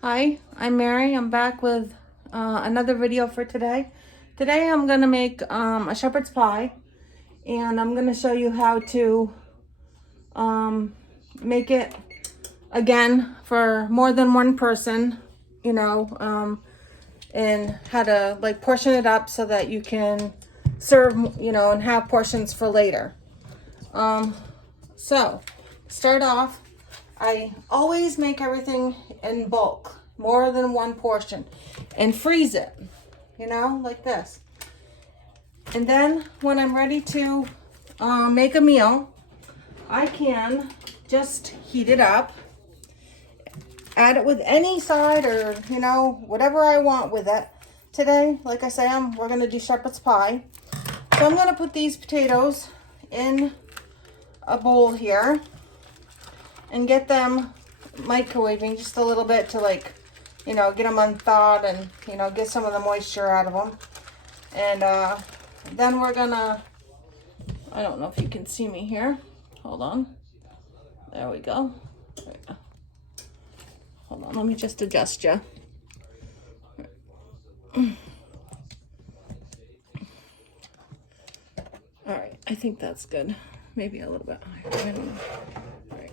Hi, I'm Mary. I'm back with another video for today. Today I'm going to make a shepherd's pie, and I'm going to show you how to make it again for more than one person, and how to like portion it up so that you can serve, and have portions for later. So start off, I always make everything in bulk, more than one portion, and freeze it, like this. And then when I'm ready to make a meal, I can just heat it up, add it with any side or, whatever I want with it. Today, like I say, we're going to do shepherd's pie. So I'm going to put these potatoes in a bowl here and get them microwaving just a little bit to get them unthawed and, get some of the moisture out of them. And then we're gonna, I don't know if you can see me here. Hold on. There we go. There we go. Hold on, let me just adjust you. All right, I think that's good. Maybe a little bit higher. I don't know. All right.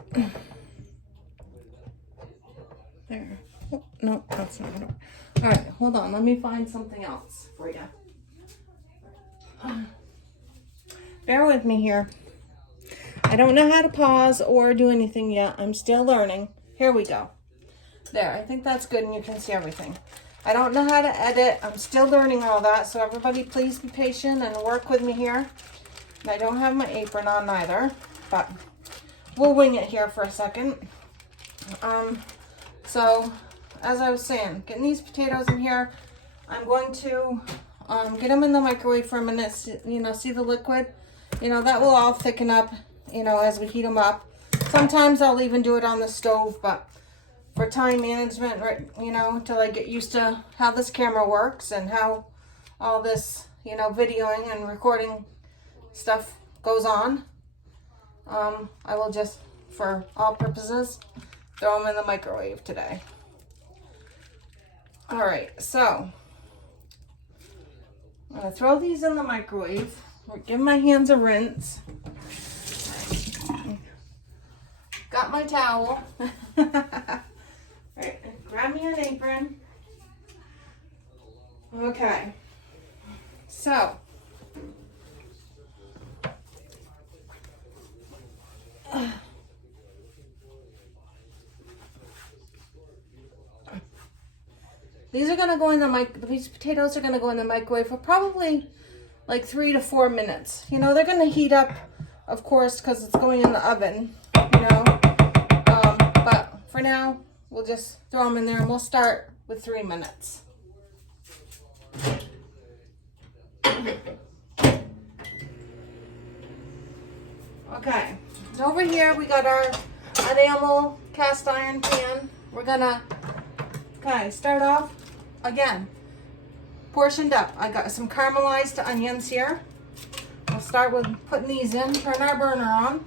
There. Oh, no, that's not gonna work. All right, hold on. Let me find something else for you. Bear with me here. I don't know how to pause or do anything yet. I'm still learning. Here we go. There, I think that's good and you can see everything. I don't know how to edit. I'm still learning all that, so everybody please be patient and work with me here. And I don't have my apron on either, but we'll wing it here for a second. So, as I was saying, getting these potatoes in here, I'm going to get them in the microwave for a minute, see the liquid. That will all thicken up, as we heat them up. Sometimes I'll even do it on the stove, but for time management, right, until I get used to how this camera works and how all this, videoing and recording stuff goes on, I will just, for all purposes, throw them in the microwave today. All right, so I'm gonna throw these in the microwave. Give my hands a rinse. Got my towel. Right, grab me an apron. Okay, so these are gonna go in these potatoes are gonna go in the microwave for probably like 3 to 4 minutes. They're gonna heat up, of course, because it's going in the oven, but for now, we'll just throw them in there and we'll start with 3 minutes. Okay, and over here we got our enamel cast iron pan. We're gonna, start off again, portioned up. I got some caramelized onions here. We'll start with putting these in, turn our burner on.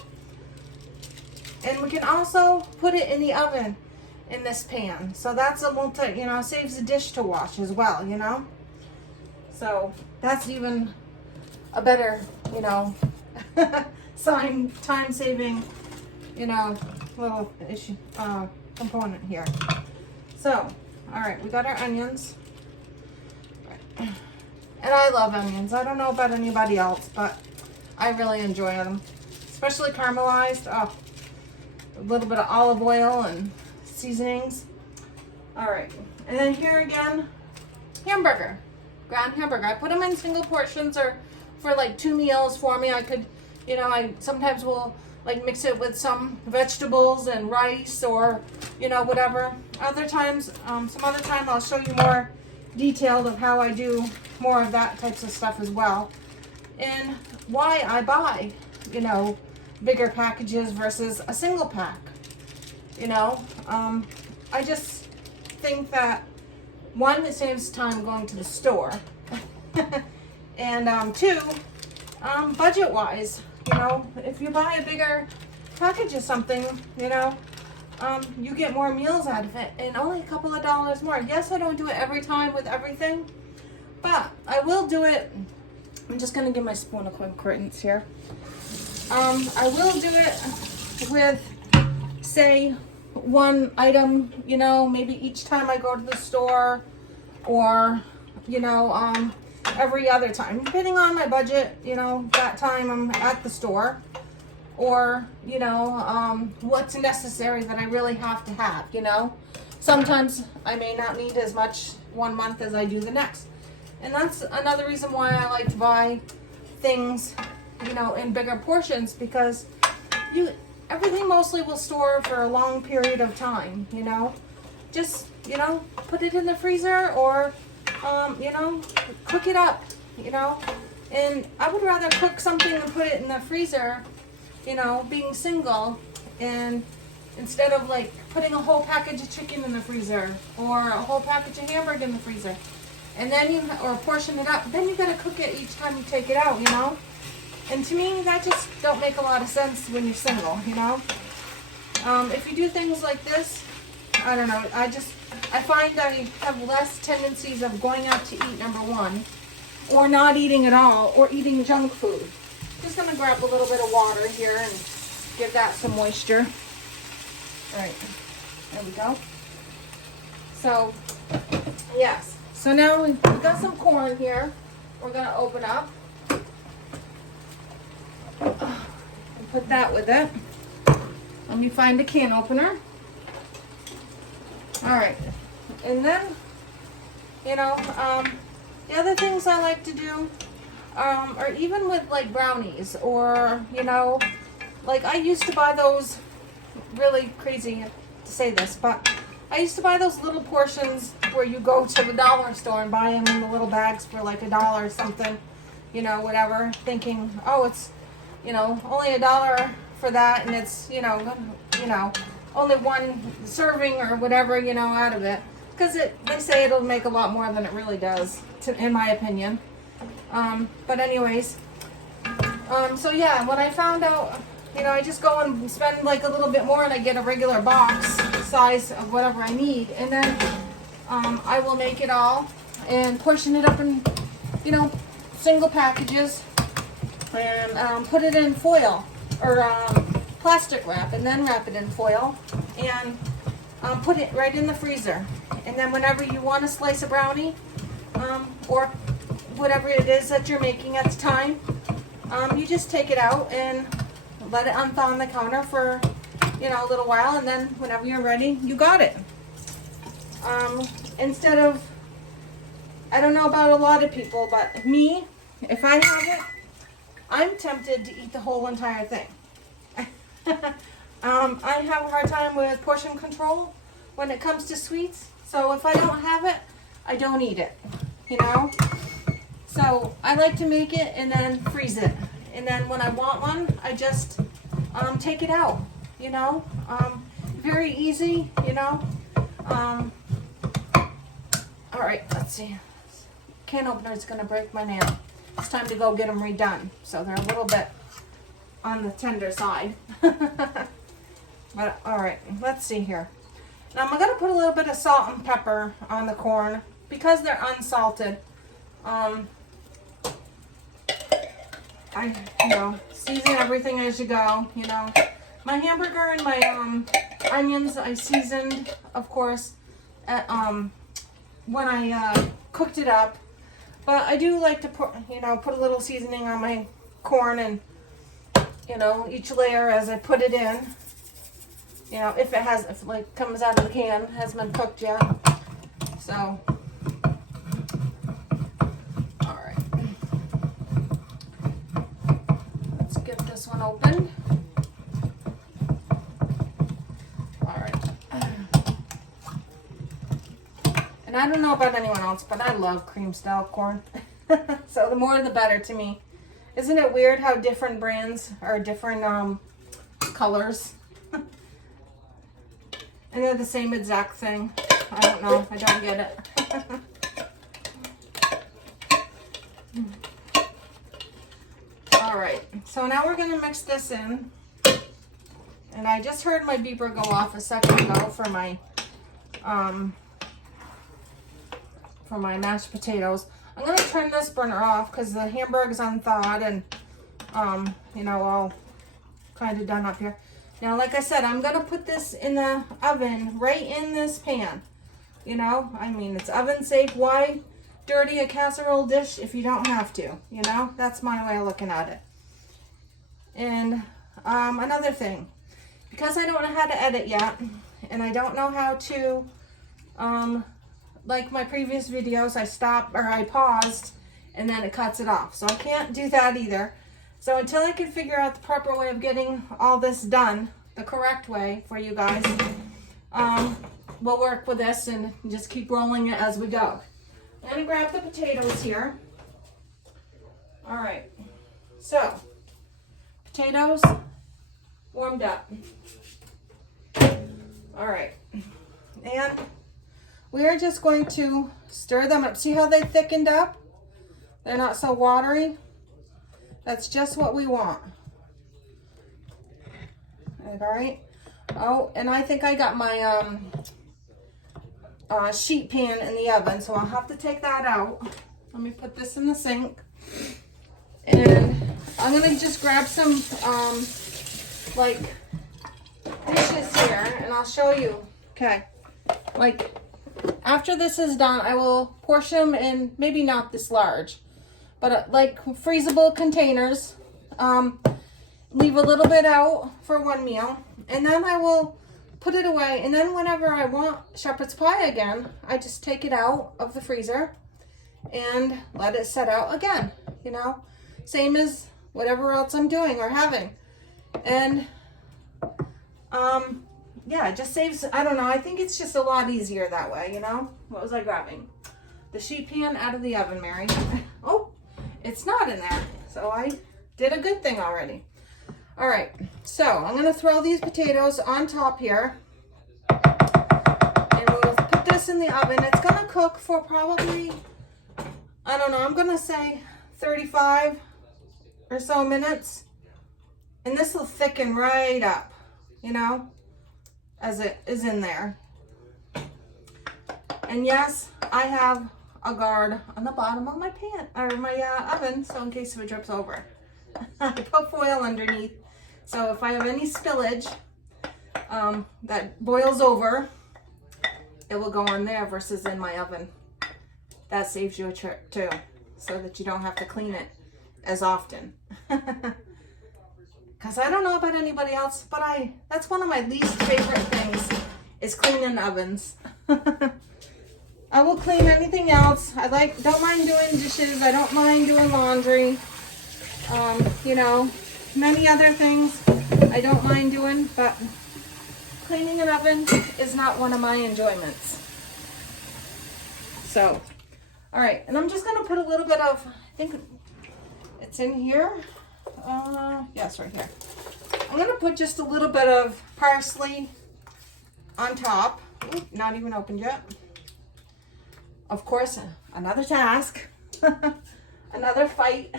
And we can also put it in the oven in this pan. So that's saves the dish to wash as well, So that's even a better, time saving, little issue, component here. So, all right, we got our onions. And I love onions. I don't know about anybody else, but I really enjoy them. Especially caramelized. Oh, a little bit of olive oil and seasonings. All right. And then here again, hamburger. Ground hamburger. I put them in single portions or for like 2 meals for me. I could, I sometimes will mix it with some vegetables and rice or, whatever. Other times, some other time I'll show you more detailed of how I do more of that types of stuff as well, and why I buy bigger packages versus a single pack. I just think that one, it saves time going to the store, and two, budget wise, if you buy a bigger package of something, you get more meals out of it and only a couple of dollars more. Yes, I don't do it every time with everything, but I will do it. I'm just gonna give my spoon a quick rinse here. I will do it with, say, one item, you know, maybe each time I go to the store, or, you know, every other time, depending on my budget, you know, that time I'm at the store, or, you know, what's necessary that I really have to have, you know. Sometimes I may not need as much one month as I do the next. And that's another reason why I like to buy things, you know, in bigger portions, because everything mostly will store for a long period of time, you know. Just, you know, put it in the freezer, or, you know, cook it up, you know. And I would rather cook something and put it in the freezer, you know, being single, and instead of like putting a whole package of chicken in the freezer, or a whole package of hamburger in the freezer, and then or portion it up, then you gotta cook it each time you take it out, you know. And to me, that just don't make a lot of sense when you're single, you know. If you do things like this, I don't know, I find I have less tendencies of going out to eat, number one, or not eating at all, or eating junk food. Just gonna grab a little bit of water here and give that some moisture. All right, there we go. So, yes. So now we've got some corn here. We're gonna open up and put that with it. Let me find a can opener. All right, and then, you know, the other things I like to do, or even with like brownies, or, you know, like I used to buy those, really crazy to say this, but I used to buy those little portions where you go to the dollar store and buy them in the little bags for like $1 or something, you know, whatever, thinking, oh, it's, you know, only $1 for that, and it's, you know, only one serving or whatever, you know, out of it, because they say it'll make a lot more than it really does, in my opinion. But anyways, so yeah, when I found out, you know, I just go and spend like a little bit more, and I get a regular box size of whatever I need, and then I will make it all and portion it up in, you know, single packages, and put it in foil or plastic wrap, and then wrap it in foil, and put it right in the freezer. And then whenever you want to slice a brownie, or whatever it is that you're making at the time, you just take it out and let it unthaw on the counter for, you know, a little while, and then whenever you're ready, you got it. Instead of, I don't know about a lot of people, but me, if I have it, I'm tempted to eat the whole entire thing. I have a hard time with portion control when it comes to sweets, so if I don't have it, I don't eat it, you know. So I like to make it and then freeze it, and then when I want one, I just take it out, you know. Very easy, you know. All right, let's see. Can opener is gonna break my nail. It's time to go get them redone, so they're a little bit on the tender side. But all right, let's see here. Now I'm gonna put a little bit of salt and pepper on the corn because they're unsalted. I, you know, season everything as you go, you know. My hamburger and my onions I seasoned, of course, at, when I cooked it up. But I do like to put, you know, put a little seasoning on my corn, and, you know, each layer as I put it in. You know, if it like comes out of the can, hasn't been cooked yet. So, all right. Let's get this one open. All right. And I don't know about anyone else, but I love cream style corn. So the more the better to me. Isn't it weird how different brands are different colors? And they're the same exact thing. I don't know. I don't get it. All right. So now we're going to mix this in. And I just heard my beeper go off a second ago for my mashed potatoes. I'm gonna turn this burner off because the hamburger's unthawed and you know, all kind of done up here. Now, like I said, I'm gonna put this in the oven right in this pan. You know, I mean, it's oven safe. Why dirty a casserole dish if you don't have to? You know, that's my way of looking at it. And another thing, because I don't know how to edit yet, and I don't know how to, like my previous videos, I paused and then it cuts it off. So I can't do that either. So until I can figure out the proper way of getting all this done, the correct way for you guys, we'll work with this and just keep rolling it as we go. I'm gonna grab the potatoes here. All right, so potatoes warmed up. All right, and we are just going to stir them up. See how they thickened up? They're not so watery. That's just what we want. All right. Oh, and I think I got my sheet pan in the oven, so I'll have to take that out. Let me put this in the sink. And I'm gonna just grab some like dishes here and I'll show you. Okay. Like after this is done, I will portion them in, maybe not this large, but like freezable containers. Leave a little bit out for one meal, and then I will put it away. And then whenever I want shepherd's pie again, I just take it out of the freezer and let it set out again, you know, same as whatever else I'm doing or having. And yeah, it just saves, I don't know, I think it's just a lot easier that way, you know. What was I grabbing? The sheet pan out of the oven, Mary. Oh, it's not in there, so I did a good thing already. All right, so I'm gonna throw these potatoes on top here, and we'll put this in the oven. It's gonna cook for probably, I don't know, I'm gonna say 35 or so minutes, and this will thicken right up, you know, as it is in there. And yes, I have a guard on the bottom of my pan or my oven, so in case if it drips over. I put foil underneath, so if I have any spillage that boils over, it will go on there versus in my oven. That saves you a trip too, so that you don't have to clean it as often. Because I don't know about anybody else, but that's one of my least favorite things is cleaning ovens. I will clean anything else. Don't mind doing dishes. I don't mind doing laundry. You know, many other things I don't mind doing, but cleaning an oven is not one of my enjoyments. So, all right, and I'm just gonna put a little bit of, I think it's in here. Yes, right here. I'm gonna put just a little bit of parsley on top. Ooh, not even opened yet. Of course, another task, another fight.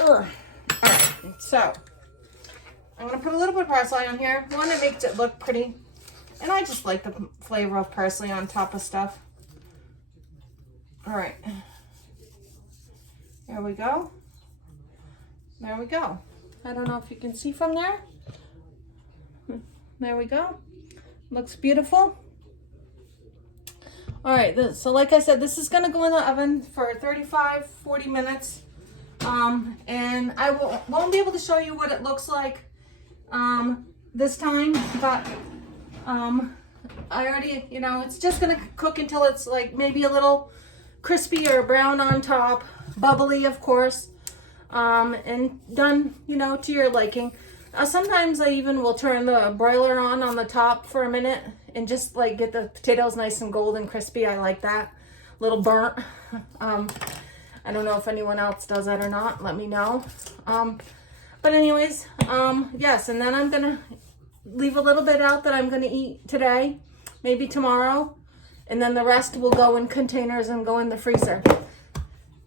All right, so I'm gonna put a little bit of parsley on here. One, it makes it look pretty, and I just like the flavor of parsley on top of stuff. All right, there we go. There we go. I don't know if you can see from there. There we go. Looks beautiful. All right, so like I said, this is gonna go in the oven for 35-40 minutes. And I won't be able to show you what it looks like this time, but I already, you know, it's just gonna cook until it's like maybe a little crispy or brown on top, bubbly of course, and done, you know, to your liking. Sometimes I even will turn the broiler on the top for a minute and just like get the potatoes nice and golden crispy. I like that, a little burnt. I don't know if anyone else does that or not. Let me know. But anyways, yes, and then I'm gonna leave a little bit out that I'm gonna eat today, maybe tomorrow, and then the rest will go in containers and go in the freezer.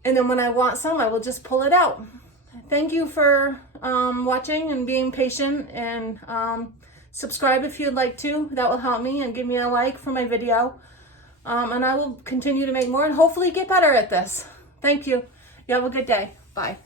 And then when I want some, I will just pull it out. thank you for watching and being patient, and subscribe if you'd like to. That will help me, and give me a like for my video. And I will continue to make more and hopefully get better at this. Thank you. You have a good day. Bye.